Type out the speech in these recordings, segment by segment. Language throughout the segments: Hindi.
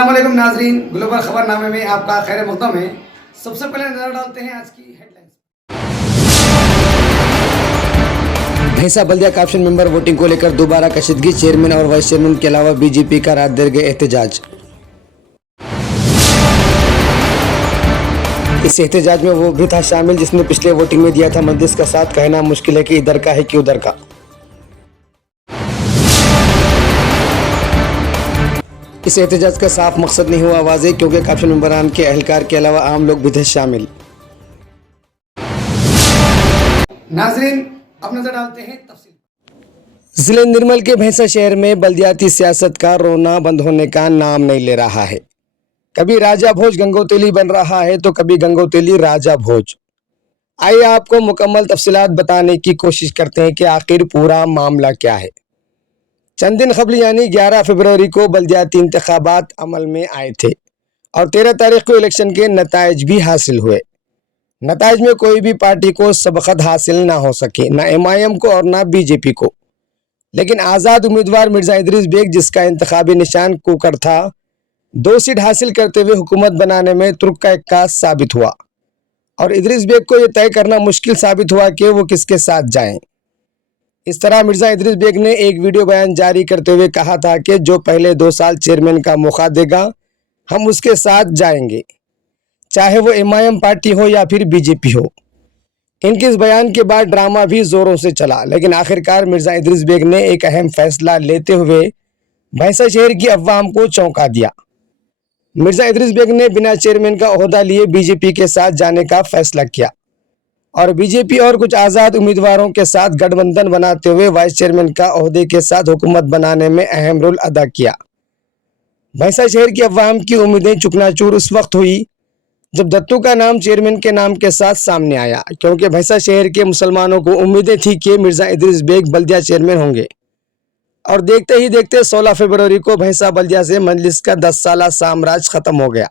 अस्सलाम वालेकुम नाजरीन, ग्लोबल खबरनामे में आपका खैर मक़दम है। सबसे पहले नजर डालते हैं आज की हेडलाइंस। भैंसा बल्दिया काप्शन मेंबर वोटिंग को लेकर दोबारा कशीदगी, चेयरमैन और वाइस चेयरमैन के अलावा बीजेपी का रात देर गए एहतजाज। इस एहतजाज में वो भी था शामिल जिसने पिछले वोटिंग में दिया था मजलिस का साथ। कहना मुश्किल है कि इधर का है कि उधर का। इस एहतजाज का साफ मकसद नहीं हुआ वाज़ेह, क्योंकि काप्शन मेंबरान के अहलकार के अलावा आम लोग भी थे शामिल। नाजरीन अब नजर डालते हैं तफसील। जिले निर्मल के भैंसा शहर में बल्दियाती सियासत का रोना बंद होने का नाम नहीं ले रहा है। कभी राजा भोज गंगोतेली बन रहा है तो कभी गंगोतेली राजा भोज। आइए आपको मुकम्मल तफसीलात बताने की कोशिश करते हैं कि आखिर पूरा मामला क्या है। चंद दिन कबल यानी 11 फरवरी को बल्दियाती इंतखाबात अमल में आए थे और 13 तारीख को इलेक्शन के नताइज भी हासिल हुए। नताइज में कोई भी पार्टी को सबकत हासिल ना हो सके, ना MIM को और ना बीजेपी को। लेकिन आज़ाद उम्मीदवार मिर्ज़ा इदरीस बेग, जिसका इंतखाबी निशान कुकर था, 2 सीट हासिल करते हुए हुकूमत बनाने में तुर्का इक्का साबित हुआ। और इदरीस बेग को यह तय करना मुश्किल साबित हुआ कि वो किसके साथ जाएं। इस तरह मिर्ज़ा इदरीस बेग ने एक वीडियो बयान जारी करते हुए कहा था कि जो पहले 2 साल चेयरमैन का मौका देगा हम उसके साथ जाएंगे, चाहे वो MIM पार्टी हो या फिर बीजेपी हो। इनके इस बयान के बाद ड्रामा भी जोरों से चला, लेकिन आखिरकार मिर्ज़ा इदरीस बेग ने एक अहम फैसला लेते हुए भैंसा शहर की अवाम को चौंका दिया। मिर्ज़ा इदरीस बेग ने बिना चेयरमैन का ओहदा लिए बीजेपी के साथ जाने का फैसला किया और बीजेपी और कुछ आज़ाद उम्मीदवारों के साथ गठबंधन बनाते हुए वाइस चेयरमैन का ओहदे के साथ हुकूमत बनाने में अहम रोल अदा किया। भैंसा शहर की अवाम की उम्मीदें चुकनाचूर उस वक्त हुई जब दत्तू का नाम चेयरमैन के नाम के साथ सामने आया, क्योंकि भैंसा शहर के मुसलमानों को उम्मीदें थी कि मिर्ज़ा इदरीस बेग बल्दिया चेयरमैन होंगे। और देखते ही देखते 16 फरवरी को भैंसा बल्दिया से मजलिस का 10 साला साम्राज्य खत्म हो गया।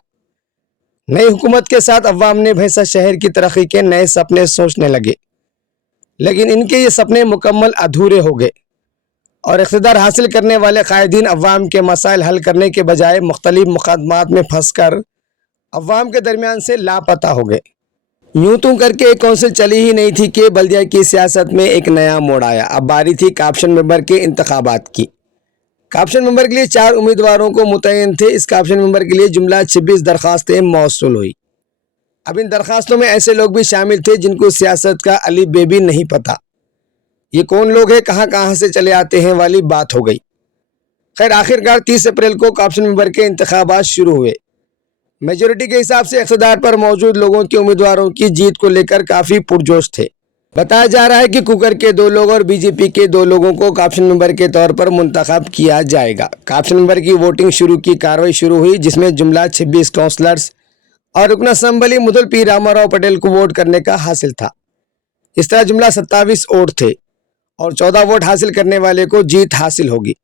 नई हुकूमत के साथ अवाम ने भैंसा शहर की तरक्की के नए सपने सोचने लगे, लेकिन इनके ये सपने मुकम्मल अधूरे हो गए और इक़्तिदार हासिल करने वाले कायदीन अवाम के मसाइल हल करने के बजाय मुख्तलिफ मुक़दमात में फंसकर अवाम के दरमियान से लापता हो गए। यूं तू करके एक कौंसिल चली ही नहीं थी कि बल्दिया की सियासत में एक नया मोड़ आया। अब बारी थी काप्शन मेंबर के इंतखाबात की। काप्शन मेंबर के लिए 4 उम्मीदवारों को मुतय्यन थे। इस काप्शन मेंबर के लिए जुमला 26 दरख्वास्तें मौसूल हुई। अब इन दरख्वास्तों में ऐसे लोग भी शामिल थे जिनको सियासत का अली बेबी नहीं पता। ये कौन लोग हैं, कहाँ से चले आते हैं वाली बात हो गई। खैर आखिरकार 30 अप्रैल को काप्शन मेंबर के इंतखाबात शुरू हुए। मेजोरिटी के हिसाब से इक़्तिदार पर मौजूद लोगों के उम्मीदवारों की जीत को लेकर काफ़ी पुरजोश थे। बताया जा रहा है कि कुकर के 2 लोग और बीजेपी के 2 लोगों को काप्शन मेंबर के तौर पर मुंतखब किया जाएगा। काप्शन मेंबर की वोटिंग शुरू की कार्रवाई शुरू हुई, जिसमें जुमला 26 काउंसलर्स और रुकन असम्बली मुदल पी रामाराव पटेल को वोट करने का हासिल था। इस तरह जुमला 27 वोट थे और 14 वोट हासिल करने वाले को जीत हासिल होगी।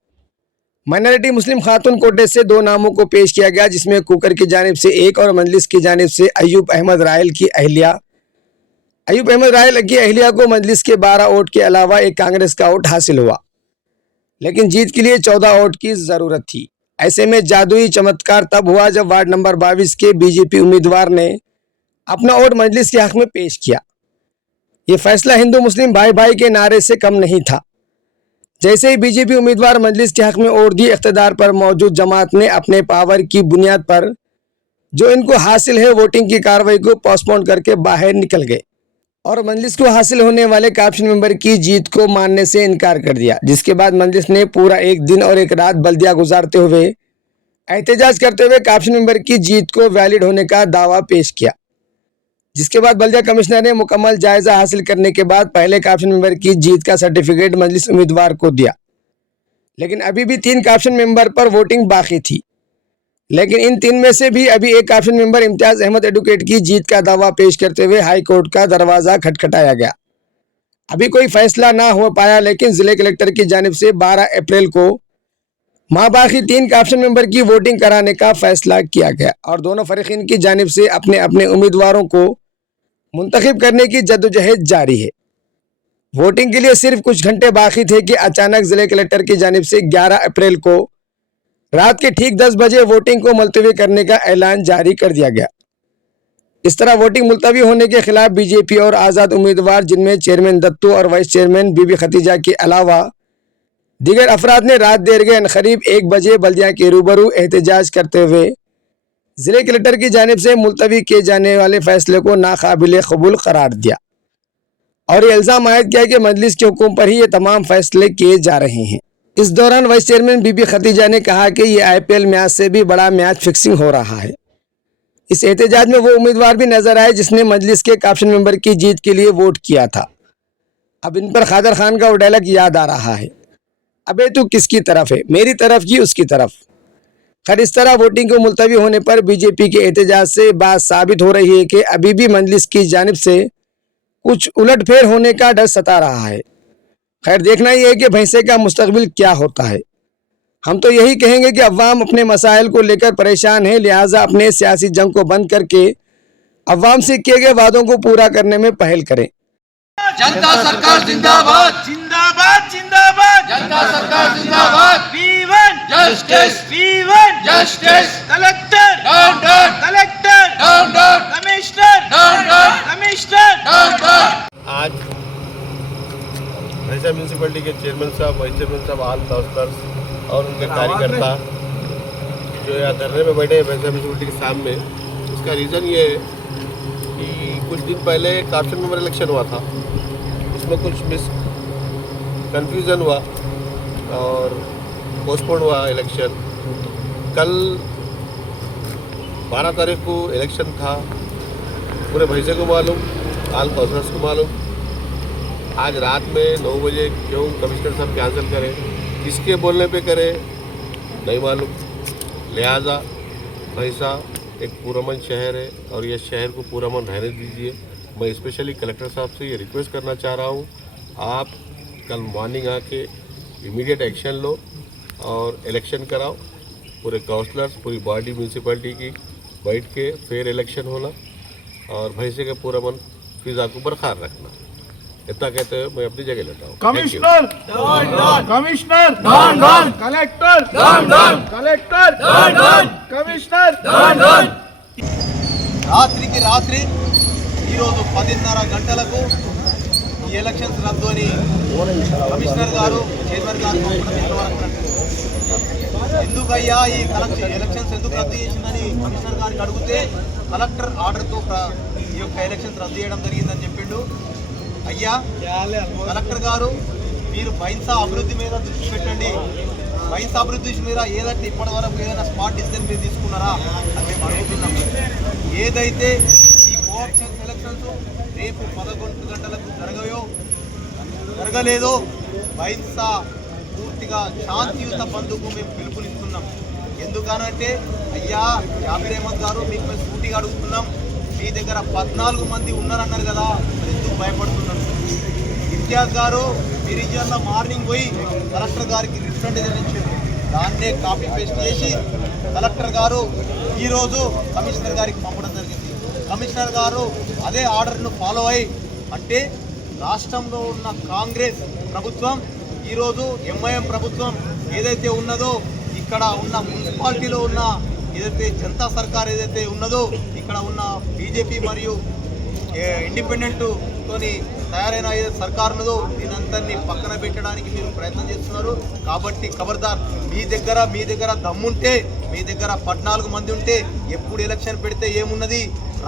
माइनॉरिटी मुस्लिम खातून कोटे से 2 नामों को पेश किया गया, जिसमें कुकर की जानिब से 1 और मजलिस की जानिब से अयूब अहमद रायल की अहलिया। अयूब अहमद रायल की अहलिया को मजलिस के 12 वोट के अलावा एक कांग्रेस का वोट हासिल हुआ, लेकिन जीत के लिए 14 वोट की ज़रूरत थी। ऐसे में जादुई चमत्कार तब हुआ जब वार्ड नंबर 22 के बीजेपी उम्मीदवार ने अपना वोट मजलिस के हक में पेश किया। ये फैसला हिंदू मुस्लिम भाई भाई के नारे से कम नहीं था। जैसे ही बीजेपी उम्मीदवार मजलिस के हक में वोट दिए, इक़्तिदार पर मौजूद जमात ने अपने पावर की बुनियाद पर जो इनको हासिल है वोटिंग की कार्रवाई को पोस्टपोन करके बाहर निकल गए और मजलिस को हासिल होने वाले काप्शन मेंबर की जीत को मानने से इनकार कर दिया। जिसके बाद मजलिस ने पूरा एक दिन और एक रात बल्दिया गुजारते हुए एहतजाज करते हुए काप्शन मेंबर की जीत को वैलिड होने का दावा पेश किया। जिसके बाद बल्दिया कमिश्नर ने मुकम्मल जायजा हासिल करने के बाद पहले काप्शन मेंबर की जीत का सर्टिफिकेट मजलिस उम्मीदवार को दिया। लेकिन अभी भी 3 काप्शन मेंबर पर वोटिंग बाकी थी, लेकिन इन 3 में से भी अभी एक काप्शन मेंबर इम्तियाज अहमद एडवोकेट की जीत का दावा पेश करते हुए हाई कोर्ट का दरवाज़ा खटखटाया गया। अभी कोई फैसला ना हो पाया, लेकिन जिले कलेक्टर की जानिब से 12 अप्रैल को बाकी 3 काप्शन मेंबर की वोटिंग कराने का फैसला किया गया और दोनों फरीकीन की जानिब से अपने अपने उम्मीदवारों को मुंतखब करने की जद्दोजहद जारी है। वोटिंग के लिए सिर्फ कुछ घंटे बाकी थे कि अचानक जिले कलेक्टर की जानिब से 11 अप्रैल को रात के ठीक 10 बजे वोटिंग को मुलतवी करने का ऐलान जारी कर दिया गया। इस तरह वोटिंग मुलतवी होने के खिलाफ बीजेपी और आज़ाद उम्मीदवार जिनमें चेयरमैन दत्तू और वाइस चेयरमैन बीबी खतीजा के अलावा दीगर अफराद ने रात देर के करीब 1 बजे बल्दिया के रूबरू एहतजाज करते हुए जिले कलेक्टर की जानिब से मुलतवी किए जाने वाले फैसले को नाकाबिल कबूल करार दिया और ये इल्ज़ाम आयद किया कि मजलिस के हुक्म पर ही ये तमाम फैसले किए जा रहे हैं। इस दौरान वाइस चेयरमैन बीबी खतीजा ने कहा कि ये IPL मैच से भी बड़ा मैच फिक्सिंग हो रहा है। इस एहतजाज में वो उम्मीदवार भी नजर आए जिसने मजलिस के काबिनेट मेंबर की जीत के लिए वोट किया था। अब इन पर खादर खान का वो डायलॉग याद आ रहा है, अबे तू किसकी तरफ है, मेरी तरफ की उसकी तरफ। खैर, इस तरह वोटिंग को मुलतवी होने पर बीजेपी के एहतजाज से बात साबित हो रही है कि अभी भी मजलिस की जानिब से कुछ उलटफेर होने का डर सता रहा है। खैर, देखना ही है कि भैंसे का मुस्तकबिल क्या होता है। हम तो यही कहेंगे कि अवाम अपने मसाइल को लेकर परेशान है, लिहाजा अपने सियासी जंग को बंद करके अवाम से किए गए वादों को पूरा करने में पहल करें। जनता सरकार जिंदाबाद जिंदाबाद जिंदाबाद जनता सरकार जिंदाबाद V1 justice V1 justice collector down down collector down down commissioner down down commissioner down down. आज भैंसा म्यूनसिपलिटी के चेयरमैन साहब, वाइस चेयरमैन साहब, ऑल काउंसलर्स और उनके कार्यकर्ता जो यहाँ धरने में बैठे हैं भैंसा म्यूनसिपलिटी के सामने, इसका रीज़न ये है कि कुछ दिन पहले काबिनेट मेंबर इलेक्शन हुआ था, उसमें कुछ कन्फ्यूज़न हुआ और पोस्टपोन हुआ इलेक्शन। कल 12 तारीख को इलेक्शन था, पूरे भैंसे को मालूम, ऑल काउंसलर्स को मालूम। आज रात में 9 बजे क्यों कमिश्नर साहब कैंसिल करें, किसके बोलने पे करें नहीं मालूम। लिहाजा भैंसा एक पुरअमन शहर है और यह शहर को पुरअमन रहने दीजिए। मैं स्पेशली कलेक्टर साहब से ये रिक्वेस्ट करना चाह रहा हूँ, आप कल मॉर्निंग आके इमीडिएट एक्शन लो और इलेक्शन कराओ। पूरे काउंसलर्स, पूरी बॉडी म्यूनसिपलिटी की बैठ के फेयर इलेक्शन होना और भैंसे के पुरअमन फिजा को बरकरार रखना। इतना कहते हुए मैं अपनी जगह लेता हूँ। Commissioner commissioner collector collector commissioner రాత్రికి రాత్రి ఈరోజు 10:30 గంటలకు ఈ ఎలక్షన్స్ రద్దు అని కమిషనర్ గారు, చైర్మన్ గారు పంపడం ఎంతవరకు కరెక్ట్? ఎందుకయ్యా ఈ ఎలక్షన్స్ ఎందుకు రద్దు చేసిందని కమిషనర్ గారికి అడిగితే కలెక్టర్ ఆర్డర్తో ఈ యొక్క ఎలక్షన్స్ రద్దు చేయడం జరిగిందని చెప్పిండు. అయ్యా కలెక్టర్ గారు, మీరు బైన్సా అభివృద్ధి మీద దృష్టి పెట్టండి. బైన్సా అభివృద్ధి మీద ఏదంటే ఇప్పటి వరకు ఏదైనా స్పాట్ డిసిజన్ మీరు తీసుకున్నారా అని మేము అడుగుతున్నాం. ఏదైతే ఈ కోఆప్షన్ ఎలక్షన్స్ రేపు 11 గంటలకు జరగలేదో బైన్సా పూర్తిగా శాంతియుత బంధుకు మేము పిలుపునిస్తున్నాం. ఎందుకనంటే అయ్యా జాబీర్ అహ్మద్ గారు, మీకు మేము సూటిగా అడుగుతున్నాం, మీ దగ్గర 14 మంది ఉన్నారన్నారు కదా, మరి ఎందుకు భయపడుతున్నారు? ఇంతియాజ్ గారు, మీ రీజియన్లో మార్నింగ్ పోయి కలెక్టర్ గారికి రిప్రజెంటేషన్ ఇచ్చారు, దాన్నే కాపీ పేస్ట్ చేసి కలెక్టర్ గారు ఈరోజు కమిషనర్ గారికి పంపడం జరిగింది. కమిషనర్ గారు అదే ఆర్డర్ను ఫాలో అయ్యి, అంటే రాష్ట్రంలో ఉన్న కాంగ్రెస్ ప్రభుత్వం ఈరోజు ఎంఐఎం ప్రభుత్వం ఏదైతే ఉన్నదో, ఇక్కడ ఉన్న మున్సిపాలిటీలో ఉన్న ఏదైతే జనతా సర్కార్ ఏదైతే ఉన్నదో, ఇక్కడ ఉన్న బీజేపీ మరియు ఇండిపెండెంట్ తోని తయారైన ఏదైతే సర్కార్ ఉన్నదో దీనంతన్ని పక్కన పెట్టడానికి మీరు ప్రయత్నం చేస్తున్నారు. కాబట్టి ఖబర్దార్, మీ దగ్గర దమ్ముంటే, మీ దగ్గర 14 మంది ఉంటే ఎప్పుడు ఎలక్షన్ పెడితే ఏమున్నది,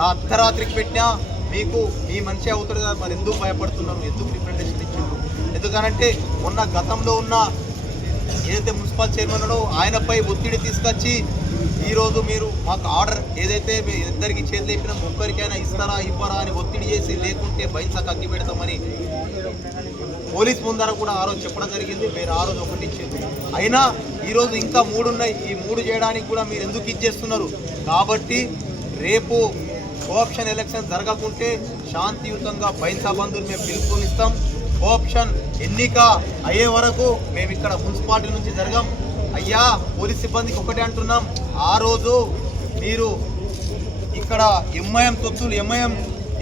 అర్ధరాత్రికి పెట్టినా మీకు మీ మనిషి అవుతారు కదా, మరి ఎందుకు భయపడుతున్నారు? ఎందుకు రిప్రజెంటేషన్ ఇచ్చారు? ఎందుకనంటే మొన్న గతంలో ఉన్న ఏదైతే మున్సిపల్ చైర్మన్ ఉన్నాడో ఆయనపై ఒత్తిడి తీసుకొచ్చి ఈరోజు మీరు మాకు ఆర్డర్ ఏదైతే మీ ఇద్దరికి చేతులు లేపినా ముగ్గురికైనా ఇస్తారా ఇవ్వరా అని ఒత్తిడి చేసి, లేకుంటే బైన్సాకు అగ్గి పెడతామని పోలీస్ ముందర కూడా ఆ రోజు చెప్పడం జరిగింది. మీరు ఆ రోజు ఒకటి ఇచ్చేది, అయినా ఈరోజు ఇంకా 3 ఉన్నాయి. ఈ 3 చేయడానికి కూడా మీరు ఎందుకు ఇచ్చేస్తున్నారు? కాబట్టి రేపు కోఆప్షన్ ఎలక్షన్ జరగకుంటే శాంతియుతంగా బైన్సా బంధువులు మేము పిలుపునిస్తాం. కోఆప్షన్ ఎన్నిక అయ్యే వరకు మేము ఇక్కడ మున్సిపాలిటీ నుంచి జరగం. అయ్యా పోలీస్ సిబ్బందికి ఒకటే అంటున్నాం, ఆ రోజు మీరు ఇక్కడ ఎంఐఎం తొత్తులు, ఎంఐఎం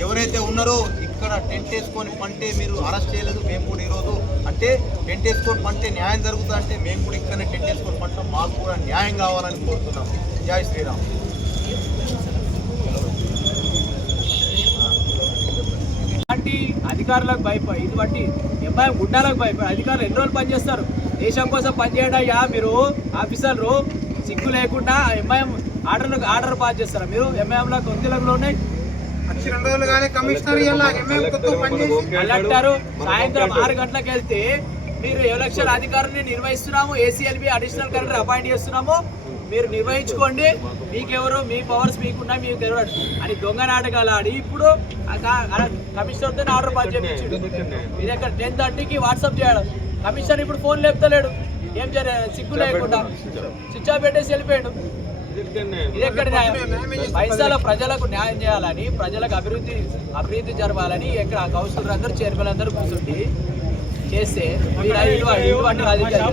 ఎవరైతే ఉన్నారో ఇక్కడ ఇక్కడ టెంట్ వేసుకొని పంటే మీరు అరెస్ట్ చేయలేదు, మేము కూడా ఈరోజు అంటే టెంట్ వేసుకొని పంటే న్యాయం జరుగుతుంది అంటే మేము కూడా ఇక్కడనే టెంట్ వేసుకొని పంటాం, మాకు కూడా న్యాయం కావాలని కోరుతున్నాం. జై శ్రీరామ్. ఇలాంటి అధికారులకు భయపడి ఇటువంటి ఎంఐఎం గుండాలకు భయపడి అధికారులు ఎన్ని రోజులు పనిచేస్తారు? దేశం కోసం పనిచేయడయ్యా మీరు ఆఫీసర్లు. సిగ్గు లేకుండా ఎంఐఎం ఆర్డర్ పాస్ చేస్తారా మీరు? ఎంఐఎంలో కొద్దిలో ఉన్నాయి కలెక్టర్ సాయంత్రం 6 గంటలకు వెళ్తే మీరు ఎలక్షన్ అధికారులను నిర్వహిస్తున్నాము, ఏసీఎల్బీ అడిషనల్ కలెక్టర్ అపాయింట్ చేస్తున్నాము, మీరు నిర్వహించుకోండి, మీకెవరు మీ పవర్స్ మీకున్నా మీకు తెలియదు అని దొంగ నాటకాలు ఆడి ఇప్పుడు కమిషనర్తో ఆర్డర్ పాస్ చేయించాడు. మీ దగ్గర 10:30కి వాట్సాప్ చేయడం, కమిషనర్ ఇప్పుడు ఫోన్ లేపుతలేడు, ఏం సిగ్గు లేకుండా స్విచ్ ఆఫ్ పెట్టేసి వెళ్ళిపోయాడు. ఇది ఎక్కడ న్యాయం? పైసలు ప్రజలకు న్యాయం చేయాలని, ప్రజలకు అభివృద్ధి జరపాలని ఇక్కడ కౌన్సిలర్ అందరూ చైర్మన్ అందరూ కూర్చుండి చేస్తే ఇటువంటి రాజకీయాలు